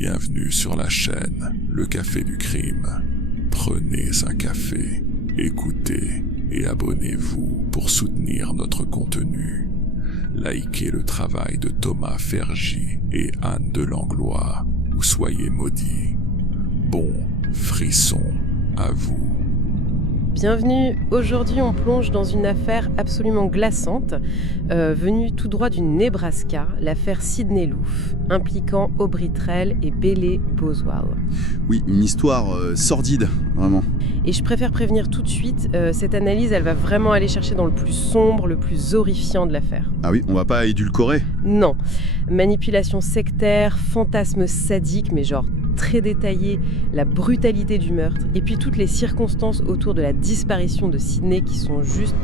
Bienvenue sur la chaîne Le Café du Crime. Prenez un café, écoutez et abonnez-vous pour soutenir notre contenu. Likez le travail de Thomas Fergie et Anne de Langlois, ou soyez maudits. Bon frisson à vous. Bienvenue, aujourd'hui on plonge dans une affaire absolument glaçante, venue tout droit du Nebraska, l'affaire Sidney Loof, impliquant Aubrey Trell et Bailey Boswell. Oui, une histoire sordide, vraiment. Et je préfère prévenir tout de suite, cette analyse elle va vraiment aller chercher dans le plus sombre, le plus horrifiant de l'affaire. Ah oui, on va pas édulcorer. Non, manipulation sectaire, fantasme sadique, mais genre très détaillé, la brutalité du meurtre, et puis toutes les circonstances autour de la disparition de Sidney qui sont juste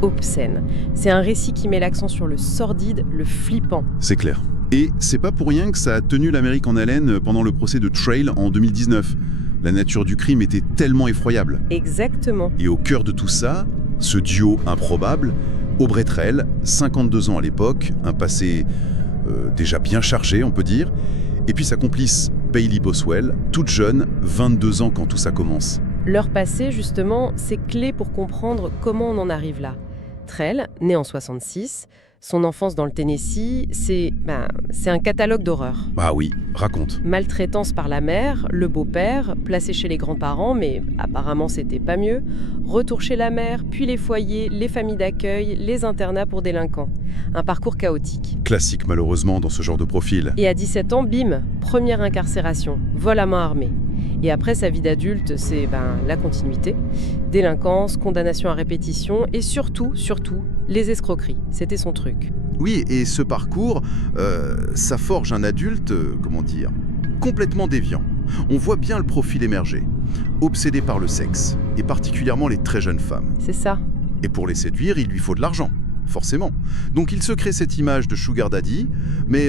obscènes. C'est un récit qui met l'accent sur le sordide, le flippant. C'est clair. Et c'est pas pour rien que ça a tenu l'Amérique en haleine pendant le procès de Trail en 2019. La nature du crime était tellement effroyable. Exactement. Et au cœur de tout ça, ce duo improbable, Aubrey Trell, 52 ans à l'époque, un passé déjà bien chargé, on peut dire, et puis sa complice Bailey Boswell, toute jeune, 22 ans quand tout ça commence. Leur passé, justement, c'est clé pour comprendre comment on en arrive là. Trell, né en 66, son enfance dans le Tennessee, c'est un catalogue d'horreur. Ah oui, raconte. Maltraitance par la mère, le beau-père, placé chez les grands-parents, mais apparemment c'était pas mieux. Retour chez la mère, puis les foyers, les familles d'accueil, les internats pour délinquants. Un parcours chaotique. Classique malheureusement dans ce genre de profil. Et à 17 ans, bim, première incarcération, vol à main armée. Et après sa vie d'adulte, c'est la continuité. Délinquance, condamnation à répétition et surtout, les escroqueries. C'était son truc. Oui, et ce parcours, ça forge un adulte, complètement déviant. On voit bien le profil émerger. Obsédé par le sexe, et particulièrement les très jeunes femmes. C'est ça. Et pour les séduire, il lui faut de l'argent. Forcément. Donc il se crée cette image de sugar daddy, mais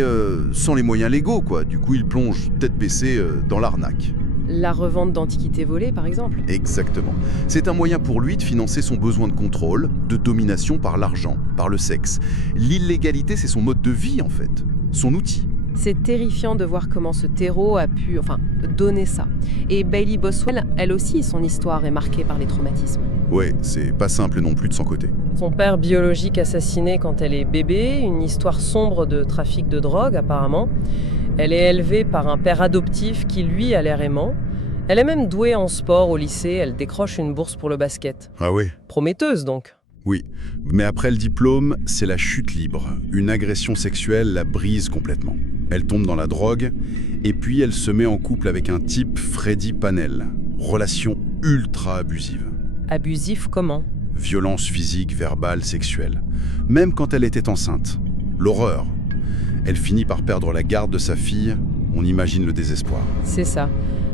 sans les moyens légaux, quoi. Du coup, il plonge tête baissée dans l'arnaque. La revente d'antiquités volées, par exemple. Exactement. C'est un moyen pour lui de financer son besoin de contrôle, de domination par l'argent, par le sexe. L'illégalité, c'est son mode de vie, en fait. Son outil. C'est terrifiant de voir comment ce terreau a pu, donner ça. Et Bailey Boswell, elle aussi, son histoire est marquée par les traumatismes. Ouais, c'est pas simple non plus de son côté. Son père biologique assassiné quand elle est bébé, une histoire sombre de trafic de drogue apparemment. Elle est élevée par un père adoptif qui lui a l'air aimant. Elle est même douée en sport au lycée, elle décroche une bourse pour le basket. Ah oui. Prometteuse donc. Oui, mais après le diplôme, c'est la chute libre. Une agression sexuelle la brise complètement. Elle tombe dans la drogue, et puis elle se met en couple avec un type, Freddy Panel. Relation ultra abusive. Abusif comment ? Violence physique, verbale, sexuelle. Même quand elle était enceinte. L'horreur. Elle finit par perdre la garde de sa fille, on imagine le désespoir. C'est ça.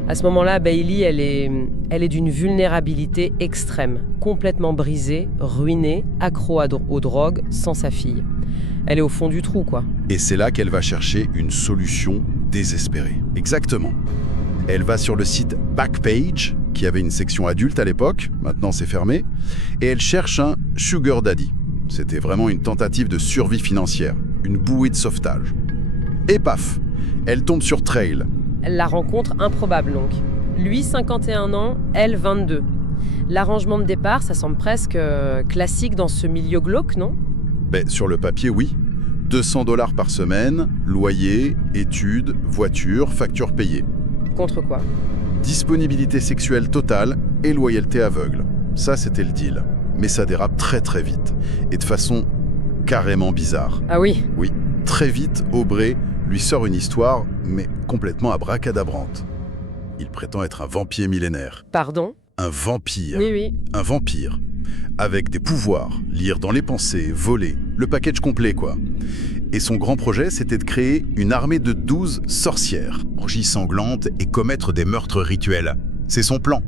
À ce moment-là, Bailey, elle est d'une vulnérabilité extrême, complètement brisée, ruinée, accro aux drogues, sans sa fille. Elle est au fond du trou, quoi. Et c'est là qu'elle va chercher une solution désespérée. Exactement. Elle va sur le site Backpage, qui avait une section adulte à l'époque, maintenant c'est fermé, et elle cherche un sugar daddy. C'était vraiment une tentative de survie financière, une bouée de sauvetage. Et paf, elle tombe sur Trail. La rencontre improbable donc. Lui, 51 ans, elle, 22. L'arrangement de départ, ça semble presque classique dans ce milieu glauque, non ? Sur le papier, oui. 200 $ par semaine, loyer, études, voiture, facture payée. Contre quoi ? Disponibilité sexuelle totale et loyauté aveugle. Ça, c'était le deal. Mais ça dérape très très vite. Et de façon carrément bizarre. Ah oui ? Oui. Très vite, Aubrey lui sort une histoire, mais complètement abracadabrante. Il prétend être un vampire millénaire. Pardon ? Un vampire. Oui. Un vampire. Avec des pouvoirs, lire dans les pensées, voler, le package complet quoi. Et son grand projet, c'était de créer une armée de 12 sorcières, orgies sanglantes et commettre des meurtres rituels. C'est son plan.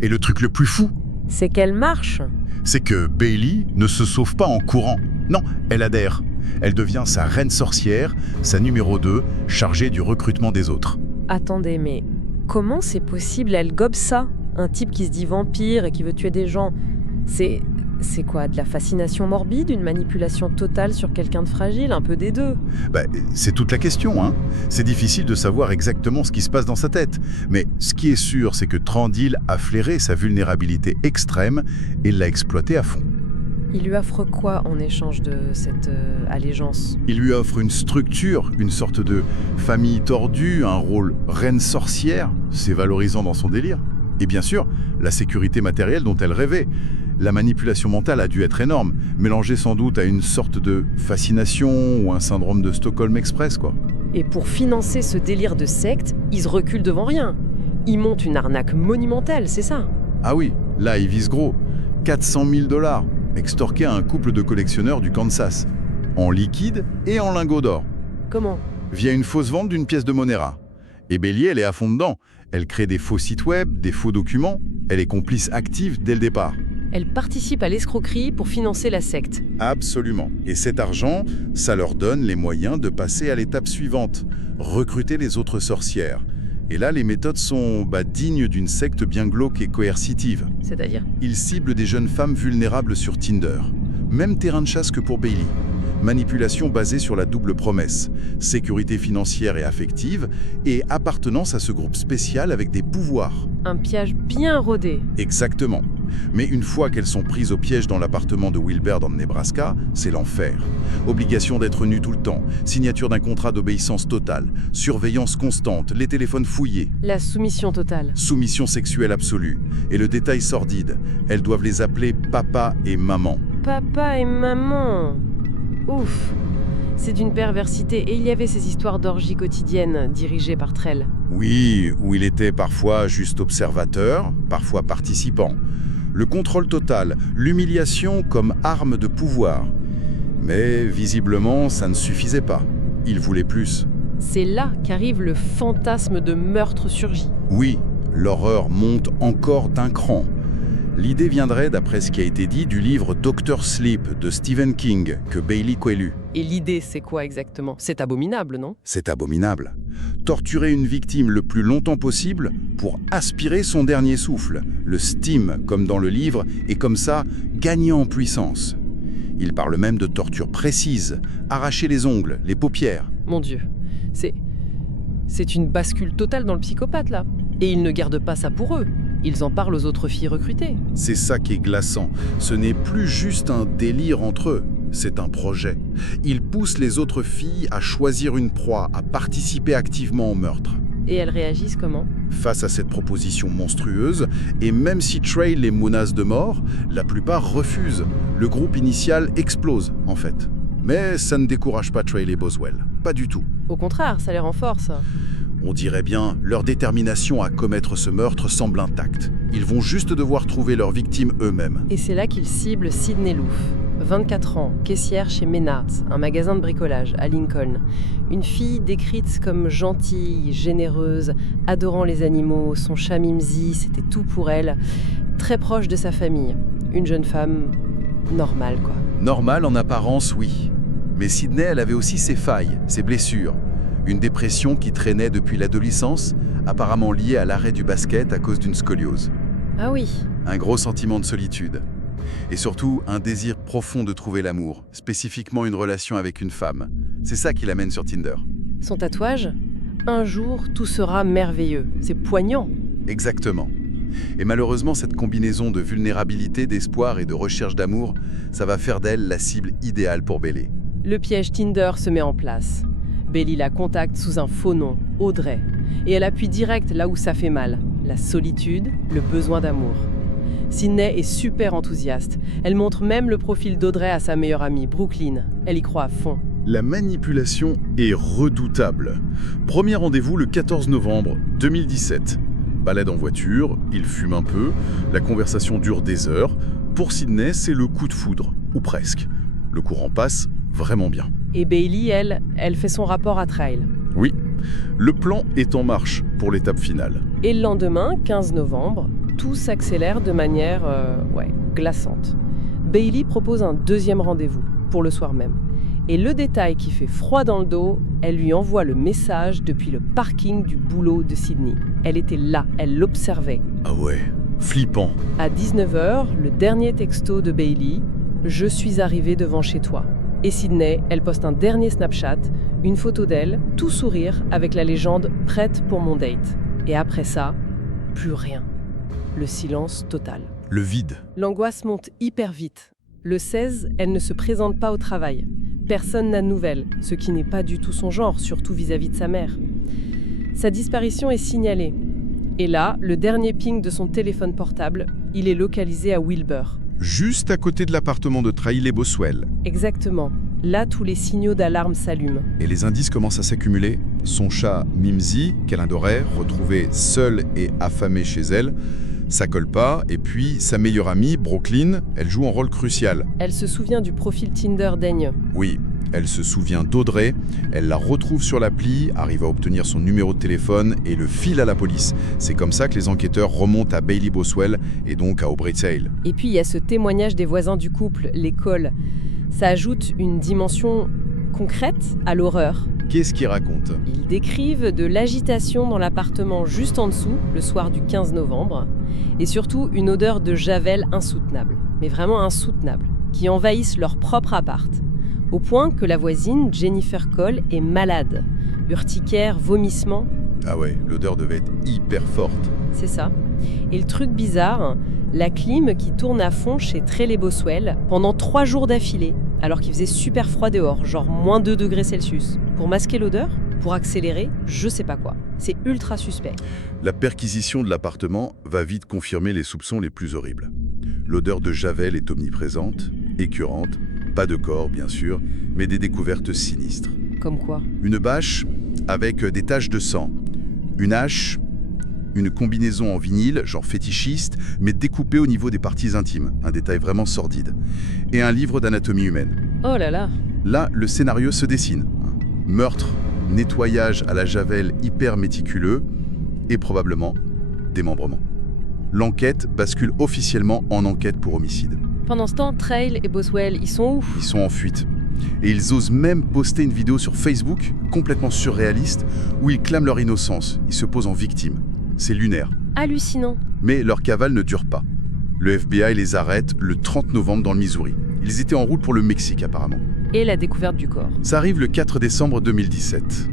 Et le truc le plus fou, c'est qu'elle marche. C'est que Bailey ne se sauve pas en courant. Non, elle adhère. Elle devient sa reine sorcière, sa numéro 2, chargée du recrutement des autres. Attendez, mais comment c'est possible ? Elle gobe ça ? Un type qui se dit vampire et qui veut tuer des gens. C'est C'est quoi, de la fascination morbide, une manipulation totale sur quelqu'un de fragile, un peu des deux? C'est toute la question, hein. C'est difficile de savoir exactement ce qui se passe dans sa tête. Mais ce qui est sûr, c'est que Trandil a flairé sa vulnérabilité extrême et l'a exploitée à fond. Il lui offre quoi en échange de cette allégeance? Il lui offre une structure, une sorte de famille tordue, un rôle reine sorcière, c'est valorisant dans son délire. Et bien sûr, la sécurité matérielle dont elle rêvait. La manipulation mentale a dû être énorme, mélangée sans doute à une sorte de fascination ou un syndrome de Stockholm Express, quoi. Et pour financer ce délire de secte, il se recule devant rien. Il monte une arnaque monumentale, c'est ça? Ah oui, là il vise gros. 400 000 $, extorqués à un couple de collectionneurs du Kansas, en liquide et en lingots d'or, Comment? via une fausse vente d'une pièce de monnaie rare. Et Bélier, elle est à fond dedans. Elle crée des faux sites web, des faux documents. Elle est complice active dès le départ. Elle participe à l'escroquerie pour financer la secte. Absolument. Et cet argent, ça leur donne les moyens de passer à l'étape suivante, recruter les autres sorcières. Et là, les méthodes sont dignes d'une secte bien glauque et coercitive. C'est-à-dire? Ils ciblent des jeunes femmes vulnérables sur Tinder. Même terrain de chasse que pour Bailey. Manipulation basée sur la double promesse, sécurité financière et affective, et appartenance à ce groupe spécial avec des pouvoirs. Un piège bien rodé. Exactement. Mais une fois qu'elles sont prises au piège dans l'appartement de Wilbur dans le Nebraska, c'est l'enfer. Obligation d'être nue tout le temps, signature d'un contrat d'obéissance totale, surveillance constante, les téléphones fouillés, La soumission totale. soumission sexuelle absolue. Et le détail sordide, elles doivent les appeler papa et maman. Papa et maman. Ouf. C'est d'une perversité. Et il y avait ces histoires d'orgies quotidiennes dirigées par Trell. Oui, où il était parfois juste observateur, parfois participant. Le contrôle total, l'humiliation comme arme de pouvoir. Mais visiblement, ça ne suffisait pas. Il voulait plus. C'est là qu'arrive le fantasme de meurtre surgit. Oui, l'horreur monte encore d'un cran. L'idée viendrait, d'après ce qui a été dit, du livre Dr. Sleep de Stephen King, que Bailey coélut. Et l'idée, c'est quoi exactement? C'est abominable, non? C'est abominable. Torturer une victime le plus longtemps possible pour aspirer son dernier souffle, le steam, comme dans le livre, et comme ça, gagner en puissance. Il parle même de torture précise, arracher les ongles, les paupières. Mon Dieu. C'est une bascule totale dans le psychopathe, là. Et ils ne gardent pas ça pour eux. Ils en parlent aux autres filles recrutées. C'est ça qui est glaçant. Ce n'est plus juste un délire entre eux, c'est un projet. Ils poussent les autres filles à choisir une proie, à participer activement au meurtre. Et elles réagissent comment? Face à cette proposition monstrueuse, et même si Trey les menace de mort, la plupart refusent. Le groupe initial explose, en fait. Mais ça ne décourage pas Trey et Boswell. Pas du tout. Au contraire, ça les renforce. On dirait bien, leur détermination à commettre ce meurtre semble intacte. Ils vont juste devoir trouver leurs victimes eux-mêmes. Et c'est là qu'ils ciblent Sydney Loof, 24 ans, caissière chez Menards, un magasin de bricolage à Lincoln. Une fille décrite comme gentille, généreuse, adorant les animaux, son chat Mimsy, c'était tout pour elle. Très proche de sa famille. Une jeune femme normale, quoi. Normale en apparence, oui. Mais Sydney, elle avait aussi ses failles, ses blessures. Une dépression qui traînait depuis l'adolescence, apparemment liée à l'arrêt du basket à cause d'une scoliose. Ah oui. Un gros sentiment de solitude. Et surtout, un désir profond de trouver l'amour, spécifiquement une relation avec une femme. C'est ça qui l'amène sur Tinder. Son tatouage? Un jour, tout sera merveilleux. C'est poignant. Exactement. Et malheureusement, cette combinaison de vulnérabilité, d'espoir et de recherche d'amour, ça va faire d'elle la cible idéale pour Bailey. Le piège Tinder se met en place. Bailey la contacte sous un faux nom, Audrey. Et elle appuie direct là où ça fait mal. La solitude, le besoin d'amour. Sydney est super enthousiaste. Elle montre même le profil d'Audrey à sa meilleure amie, Brooklyn. Elle y croit à fond. La manipulation est redoutable. Premier rendez-vous le 14 novembre 2017. Balade en voiture, il fume un peu, la conversation dure des heures. Pour Sydney, c'est le coup de foudre, ou presque. Le courant passe vraiment bien. Et Bailey, elle fait son rapport à Trail. Oui, le plan est en marche pour l'étape finale. Et le lendemain, 15 novembre, tout s'accélère de manière, glaçante. Bailey propose un deuxième rendez-vous, pour le soir même. Et le détail qui fait froid dans le dos, elle lui envoie le message depuis le parking du boulot de Sydney. Elle était là, elle l'observait. Ah ouais, Flippant. À 19h, le dernier texto de Bailey, « Je suis arrivée devant chez toi ». Et Sydney, elle poste un dernier Snapchat, une photo d'elle, tout sourire, avec la légende « Prête pour mon date ». Et après ça, plus rien. Le silence total. Le vide. L'angoisse monte hyper vite. Le 16, elle ne se présente pas au travail. Personne n'a de nouvelles, ce qui n'est pas du tout son genre, surtout vis-à-vis de sa mère. Sa disparition est signalée. Et là, le dernier ping de son téléphone portable, il est localisé à Wilbur. Juste à côté de l'appartement de Trail et Boswell. Exactement. Là, tous les signaux d'alarme s'allument. Et les indices commencent à s'accumuler. Son chat Mimsy, qu'elle adorait, retrouvé seul et affamé chez elle, ça colle pas. Et puis, sa meilleure amie, Brooklyn, elle joue un rôle crucial. Elle se souvient du profil Tinder d'Aigne. Oui, elle se souvient d'Audrey, elle la retrouve sur l'appli, arrive à obtenir son numéro de téléphone et le file à la police. C'est comme ça que les enquêteurs remontent à Bailey Boswell et donc à Aubrey Trail. Et puis, il y a ce témoignage des voisins du couple, l'école. Ça ajoute une dimension concrète à l'horreur. Qu'est-ce qu'il raconte? Ils décrivent de l'agitation dans l'appartement juste en dessous, le soir du 15 novembre, et surtout une odeur de javel insoutenable, mais vraiment insoutenable, qui envahissent leur propre appart, au point que la voisine, Jennifer Cole, est malade. Urticaire, vomissement. Ah ouais, l'odeur devait être hyper forte. C'est ça. Et le truc bizarre, la clim qui tourne à fond chez Trail Boswell pendant 3 jours d'affilée, alors qu'il faisait super froid dehors, genre moins 2 degrés Celsius. Pour masquer l'odeur? Pour accélérer? Je sais pas quoi. C'est ultra suspect. La perquisition de l'appartement va vite confirmer les soupçons les plus horribles. L'odeur de javel est omniprésente, écœurante, pas de corps bien sûr, mais des découvertes sinistres. Comme quoi? Une bâche avec des taches de sang, une hache, une combinaison en vinyle, genre fétichiste, mais découpée au niveau des parties intimes, un détail vraiment sordide, et un livre d'anatomie humaine. Oh là là! Là, le scénario se dessine. Meurtre, nettoyage à la javel hyper méticuleux, et probablement démembrement. L'enquête bascule officiellement en enquête pour homicide. Pendant ce temps, Trail et Boswell, ils sont où? Ils sont en fuite. Et ils osent même poster une vidéo sur Facebook, complètement surréaliste, où ils clament leur innocence. Ils se posent en victime. C'est lunaire. Hallucinant. Mais leur cavale ne dure pas. Le FBI les arrête le 30 novembre dans le Missouri. Ils étaient en route pour le Mexique apparemment. Et la découverte du corps. Ça arrive le 4 décembre 2017.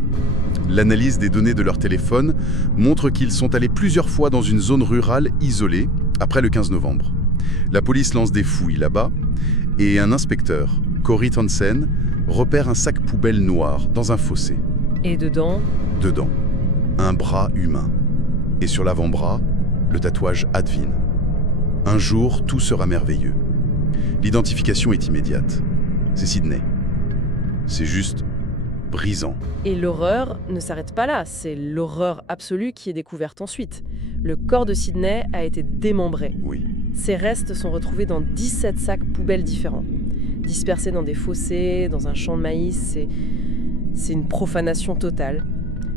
L'analyse des données de leur téléphone montre qu'ils sont allés plusieurs fois dans une zone rurale isolée après le 15 novembre. La police lance des fouilles là-bas et un inspecteur, Corey Townsend, repère un sac poubelle noir dans un fossé. Et dedans, un bras humain. Et sur l'avant-bras, le tatouage Advin. Un jour, tout sera merveilleux. L'identification est immédiate. C'est Sydney. C'est juste brisant. Et l'horreur ne s'arrête pas là, c'est l'horreur absolue qui est découverte ensuite. Le corps de Sydney a été démembré. Oui. Ses restes sont retrouvés dans 17 sacs poubelles différents, dispersés dans des fossés, dans un champ de maïs. C'est une profanation totale,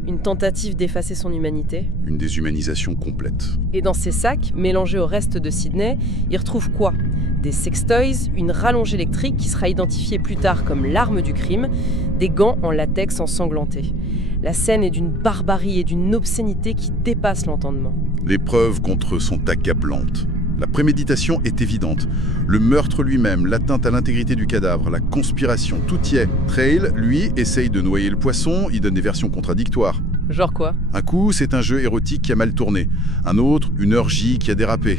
une tentative d'effacer son humanité. Une déshumanisation complète. Et dans ces sacs, mélangés au reste de Sydney, ils retrouvent quoi? Des sextoys, une rallonge électrique qui sera identifiée plus tard comme l'arme du crime, des gants en latex ensanglantés. La scène est d'une barbarie et d'une obscénité qui dépasse l'entendement. Les preuves contre eux sont accablantes. La préméditation est évidente. Le meurtre lui-même, l'atteinte à l'intégrité du cadavre, la conspiration, tout y est. Trail, lui, essaye de noyer le poisson, il donne des versions contradictoires. Genre quoi? Un coup, c'est un jeu érotique qui a mal tourné. Un autre, une orgie qui a dérapé.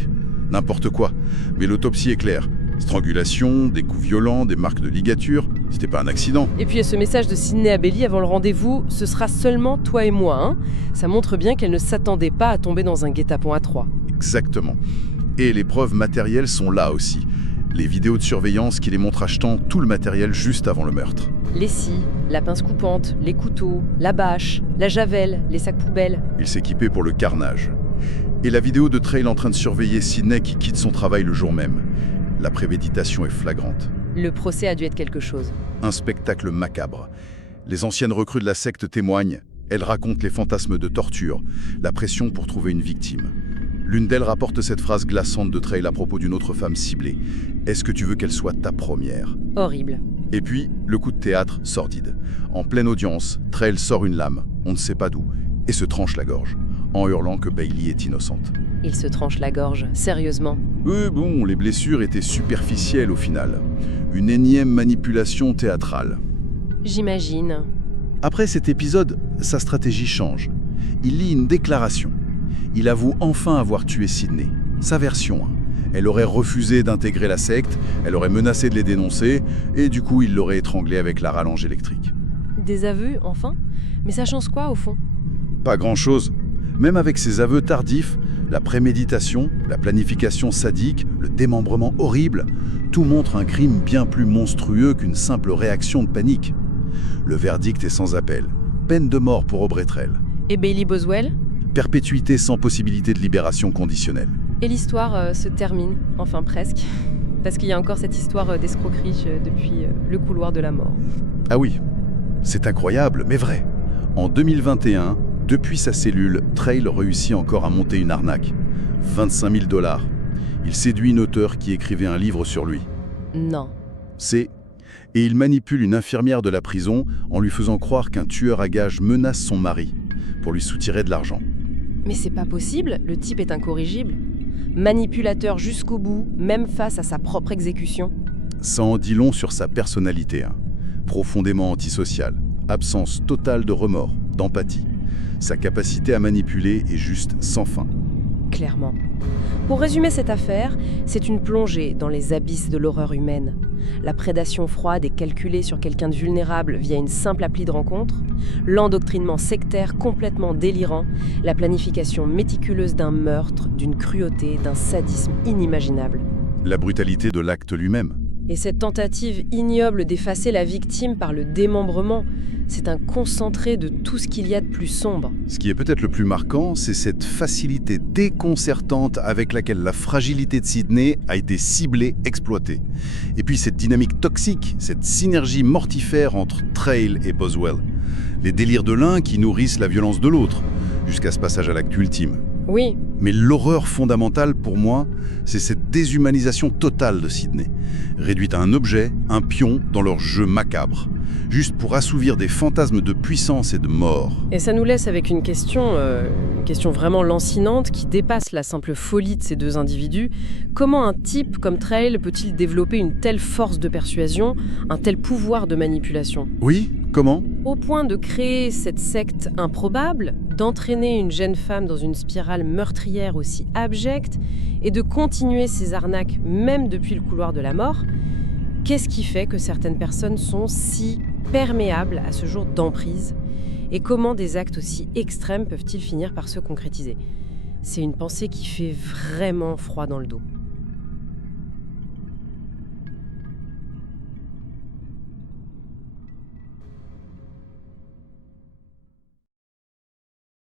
N'importe quoi. Mais l'autopsie est claire. Strangulation, des coups violents, des marques de ligature. C'était pas un accident. Et puis ce message de Sydney à Bailey avant le rendez-vous, ce sera seulement toi et moi, hein? Ça montre bien qu'elle ne s'attendait pas à tomber dans un guet-apens à 3. Exactement. Et les preuves matérielles sont là aussi. Les vidéos de surveillance qui les montrent achetant tout le matériel juste avant le meurtre. Les scies, la pince coupante, les couteaux, la bâche, la javel, les sacs poubelles. Il s'équipait pour le carnage. Et la vidéo de Trail en train de surveiller Sydney qui quitte son travail le jour même. La préméditation est flagrante. Le procès a dû être quelque chose. Un spectacle macabre. Les anciennes recrues de la secte témoignent. Elles racontent les fantasmes de torture, la pression pour trouver une victime. L'une d'elles rapporte cette phrase glaçante de Trail à propos d'une autre femme ciblée. « Est-ce que tu veux qu'elle soit ta première ?» Horrible. Et puis, le coup de théâtre sordide. En pleine audience, Trail sort une lame, on ne sait pas d'où, et se tranche la gorge, en hurlant que Bailey est innocente. Il se tranche la gorge, sérieusement. Bon, les blessures étaient superficielles au final. Une énième manipulation théâtrale. J'imagine. Après cet épisode, sa stratégie change. Il lit une déclaration. Il avoue enfin avoir tué Sidney. Sa version. Elle aurait refusé d'intégrer la secte, elle aurait menacé de les dénoncer, et du coup il l'aurait étranglé avec la rallonge électrique. Des aveux, enfin? Mais ça change quoi, au fond? Pas grand-chose. Même avec ses aveux tardifs, la préméditation, la planification sadique, le démembrement horrible, tout montre un crime bien plus monstrueux qu'une simple réaction de panique. Le verdict est sans appel. Peine de mort pour Obretrel. Et Bailey Boswell? Perpétuité sans possibilité de libération conditionnelle. Et l'histoire se termine, enfin presque. Parce qu'il y a encore cette histoire d'escroquerie depuis le couloir de la mort. Ah oui, c'est incroyable, mais vrai. En 2021, depuis sa cellule, Trail réussit encore à monter une arnaque. 25 000 $. Il séduit une auteure qui écrivait un livre sur lui. Non. Et il manipule une infirmière de la prison en lui faisant croire qu'un tueur à gages menace son mari pour lui soutirer de l'argent. Mais c'est pas possible, le type est incorrigible. Manipulateur jusqu'au bout, même face à sa propre exécution. Ça en dit long sur sa personnalité. Profondément antisocial, absence totale de remords, d'empathie. Sa capacité à manipuler est juste sans fin. Clairement. Pour résumer cette affaire, c'est une plongée dans les abysses de l'horreur humaine. La prédation froide et calculée sur quelqu'un de vulnérable via une simple appli de rencontre, l'endoctrinement sectaire complètement délirant, la planification méticuleuse d'un meurtre, d'une cruauté, d'un sadisme inimaginable. La brutalité de l'acte lui-même. Et cette tentative ignoble d'effacer la victime par le démembrement, c'est un concentré de tout ce qu'il y a de plus sombre. Ce qui est peut-être le plus marquant, c'est cette facilité déconcertante avec laquelle la fragilité de Sidney a été ciblée, exploitée. Et puis cette dynamique toxique, cette synergie mortifère entre Trail et Boswell. Les délires de l'un qui nourrissent la violence de l'autre, jusqu'à ce passage à l'acte ultime. Oui. Mais l'horreur fondamentale pour moi, c'est cette déshumanisation totale de Sidney, réduite à un objet, un pion dans leur jeu macabre, juste pour assouvir des fantasmes de puissance et de mort. Et ça nous laisse avec une question vraiment lancinante qui dépasse la simple folie de ces deux individus. Comment un type comme Trail peut-il développer une telle force de persuasion, un tel pouvoir de manipulation? Oui, comment? Au point de créer cette secte improbable, d'entraîner une jeune femme dans une spirale meurtrière aussi abjecte et de continuer ses arnaques même depuis le couloir de la mort. Qu'est-ce qui fait que certaines personnes sont si perméables à ce genre d'emprise? Et comment des actes aussi extrêmes peuvent-ils finir par se concrétiser? C'est une pensée qui fait vraiment froid dans le dos.